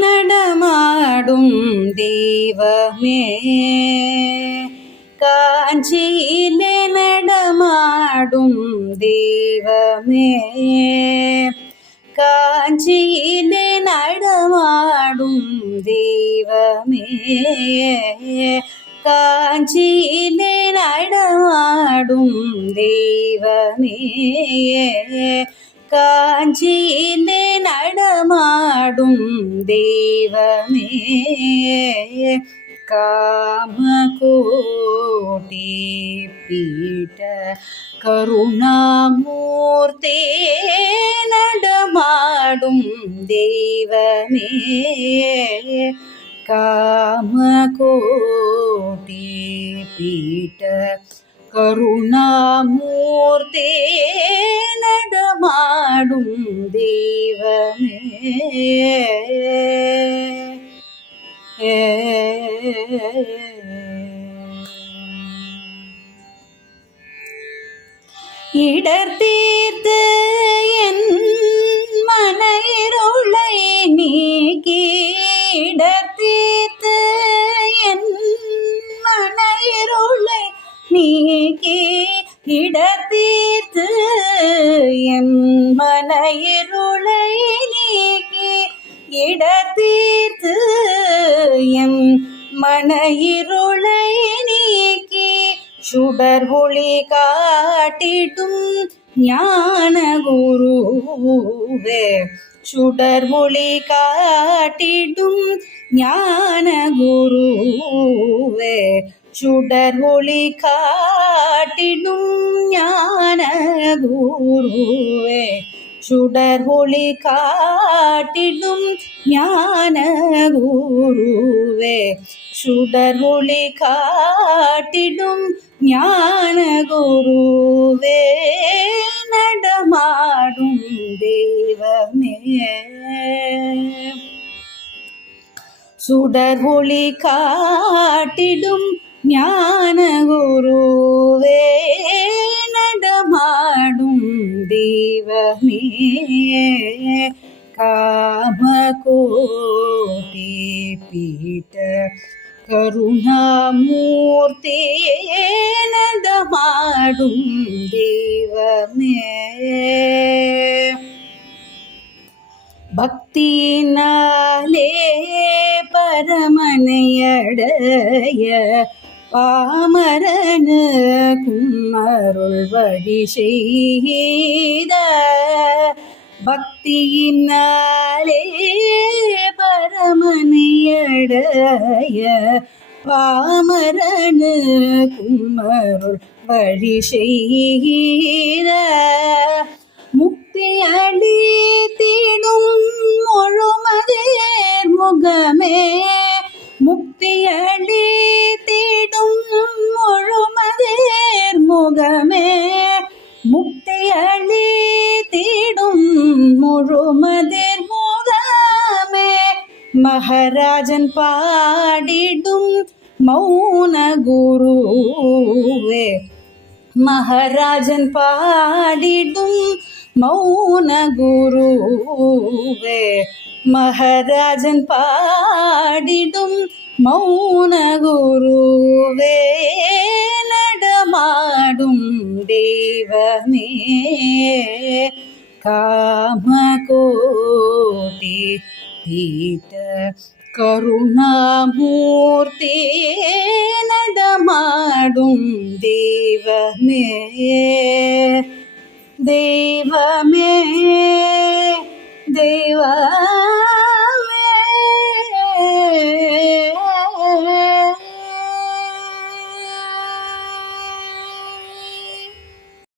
நடமாடும் தெய்வமே காஞ்சியிலே நடமாடும் தெய்வமே காஞ்சியிலே நடமாடும் தெய்வமே காஞ்சியிலே நடமாடும் தெய்வமே காஞ்சியிலே நடமாடும் தெய்வமே காமகோடி பீட கருணாமூர்த்தே நடமாடும் தெய்வமே காமகோடி பீட கருணாமூர்த்தே நடமாடும் தெய்வமே இடர் தீர்த்து என் மன இருளை நீக்கி இடர் தீர்த்து என் மன இருளை நீக்கி இடர் தீர்த்து என் மன இருளை நீக்கி இடர் தீர்த்து என் மன இருளை நீக்கி சுடர் ஒளி காட்டிடும் ஞான குருவே சுடர் ஒளி காட்டிடும் ஞான குருவே சுடர் ஒளி காட்டிடும் ஞான குருவே சுடர் ஒளி காட்டிடும் ஞான குருவே சுடர் ஒளி காட்டிடும் ஞான குருவே நடமாடும் தெய்வமே சுடர் ஒளி காட்டிடும் ஞான குருவே நடமாடும் தெய்வமே காமகோடி பீட கருணாமூர்த்தே நடமாடும் தெய்வமே பக்தியினாலே பரமனையடைய பாமரனுக்கும் அருள் வழி செய்த பக்தியினாலே பரமனையடைய பாமரனுக்கும் அருள் வழி செய்த முக்தி அளித்திடும் முழுமதேர் முகமே முக்தி அளித்திடும் முழுமதேர் முகமே முக்தி அளித்திடும் முழுமதேர் முகமே மகாராஜன் பாடிடும் மௌன குருவே மகாராஜன் பாடிடும் மௌன குருவே மகாராஜன் பாடிடும் மௌன குருவே நடமாடும் தெய்வமே காமகோடி பீட கருணாமூர்த்தே நடமாடும் தெய்வமே தெய்வமே தெய்வமே